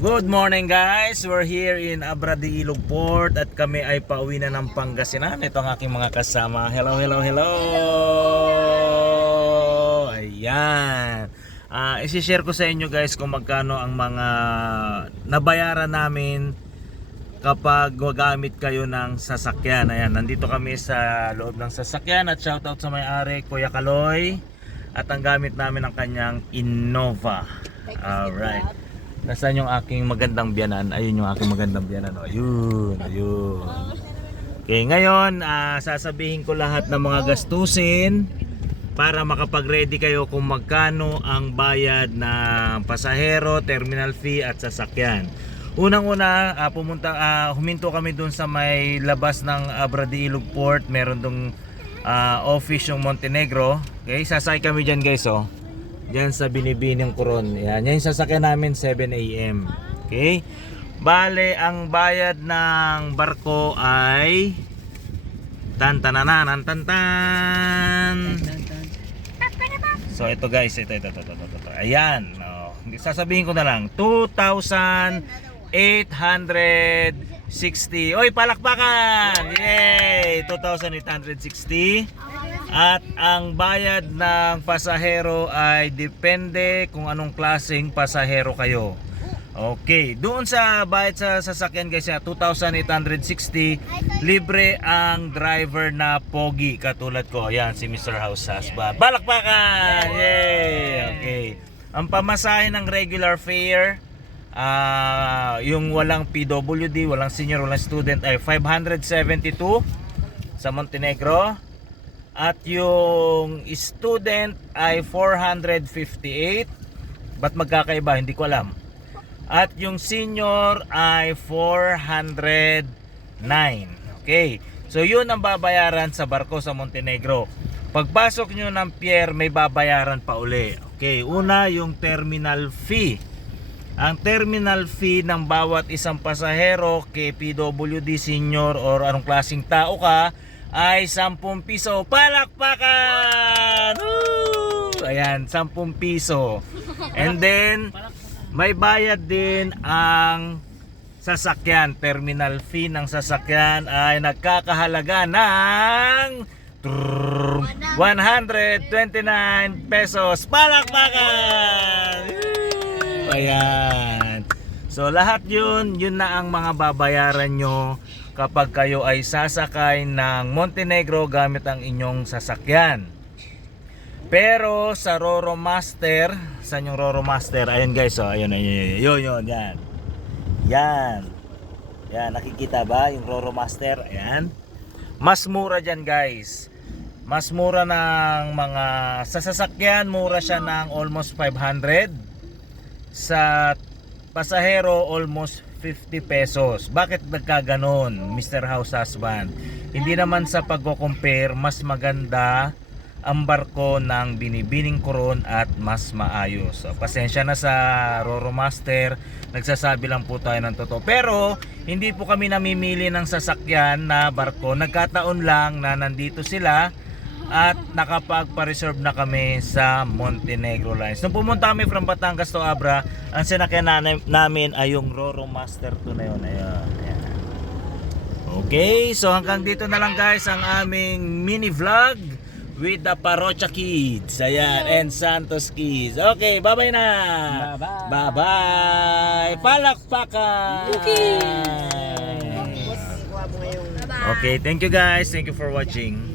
Good morning guys! We're here in Abra de Ilog Port at kami ay pauwi na ng Pangasinan. Ito ang aking mga kasama. Hello, hello, hello! Ayan! Ah, isi-share ko sa inyo guys kung magkano ang mga nabayaran namin kapag gagamit kayo ng sasakyan. Ayan, nandito kami sa loob ng sasakyan at shoutout sa may-ari, Kuya Kaloy. At ang gamit namin ang kanyang Innova. Alright. Nasaan yung aking magandang biyanan? Ayun yung aking magandang biyanan. O, ayun, ayun. Okay, ngayon, ah, sasabihin ko lahat ng mga gastusin para makapag-ready kayo kung magkano ang bayad ng pasahero, terminal fee at sasakyan. Unang-una, ah, pumunta ah, huminto kami dun sa may labas ng Abra de Ilog Port. Meron dong ah, office yung Montenegro. Okay, sasakay kami diyan, guys, oh. Diyan sa Binibining Coron. Yan, yan yung sasakyan namin 7 AM. Okay? Bale, ang bayad ng barko ay tan tanananan tan tan. So ito guys, ito ito ito ito. ito, ito. Ayan, oh. Sasabihin ko na lang 2,860. Oy, palakpakan. Yay! 2,860. At ang bayad ng pasahero ay depende kung anong klaseng pasahero kayo. Okay, doon sa bayad sa sasakyan guys, ah, 2,860, libre ang driver na pogi katulad ko. Ayan, si Mr. House Husband. Balakpakan! Yay! Okay. Ang pamasahe ng regular fare, ah, yung walang PWD, walang senior, walang student ay 572 sa Montenegro. At yung student ay 458. Ba't magkakaiba? Hindi ko alam. At yung senior ay 409. Okay. So yun ang babayaran sa barko sa Montenegro. Pagpasok nyo ng pier, may babayaran pa uli. Okay. Una, yung terminal fee. Ang terminal fee ng bawat isang pasahero kay PWD senior or anong klaseng tao ka ay 10 piso. Palakpakan! Woo! Ayan, 10 piso. And then, may bayad din ang sasakyan. Terminal fee ng sasakyan ay nagkakahalaga ng trrrr, 129 pesos. Palakpakan! Ayan. So lahat yun, yun na ang mga babayaran nyo kapag kayo ay sasakay ng Montenegro gamit ang inyong sasakyan. Pero sa Roro Master, sa yung Roro Master, ayun guys, oh, ayun, ayun, ayun, yun, yun, yan. Yan. Yan, nakikita ba yung Roro Master? Ayan. Mas mura dyan guys. Mas mura ng mga, sa sasakyan, mura siya ng almost 500. Sa pasahero, almost 50 pesos. Bakit nagkaganon, Mr. House Husband? Hindi naman sa pagko-compare, mas maganda ang barko ng binibining koron at mas maayos. Pasensya na sa Roro Master, nagsasabi lang po tayo ng totoo. Pero hindi po kami namimili ng sasakyan na barko. Nagkataon lang na nandito sila at nakapagpa-reserve na kami sa Montenegro Lines. Nung pumunta kami from Batangas to Abra, ang sinakyan na- namin ay yung Roro Master 2 na yun. Ayan, ayan. Okay, so hanggang dito na lang guys ang aming mini vlog with the Parocha Kids. Ayan, and Santos Kids. Okay, bye-bye na. Bye-bye. Bye-bye. Palakpakan. Okay, thank you guys. Thank you for watching.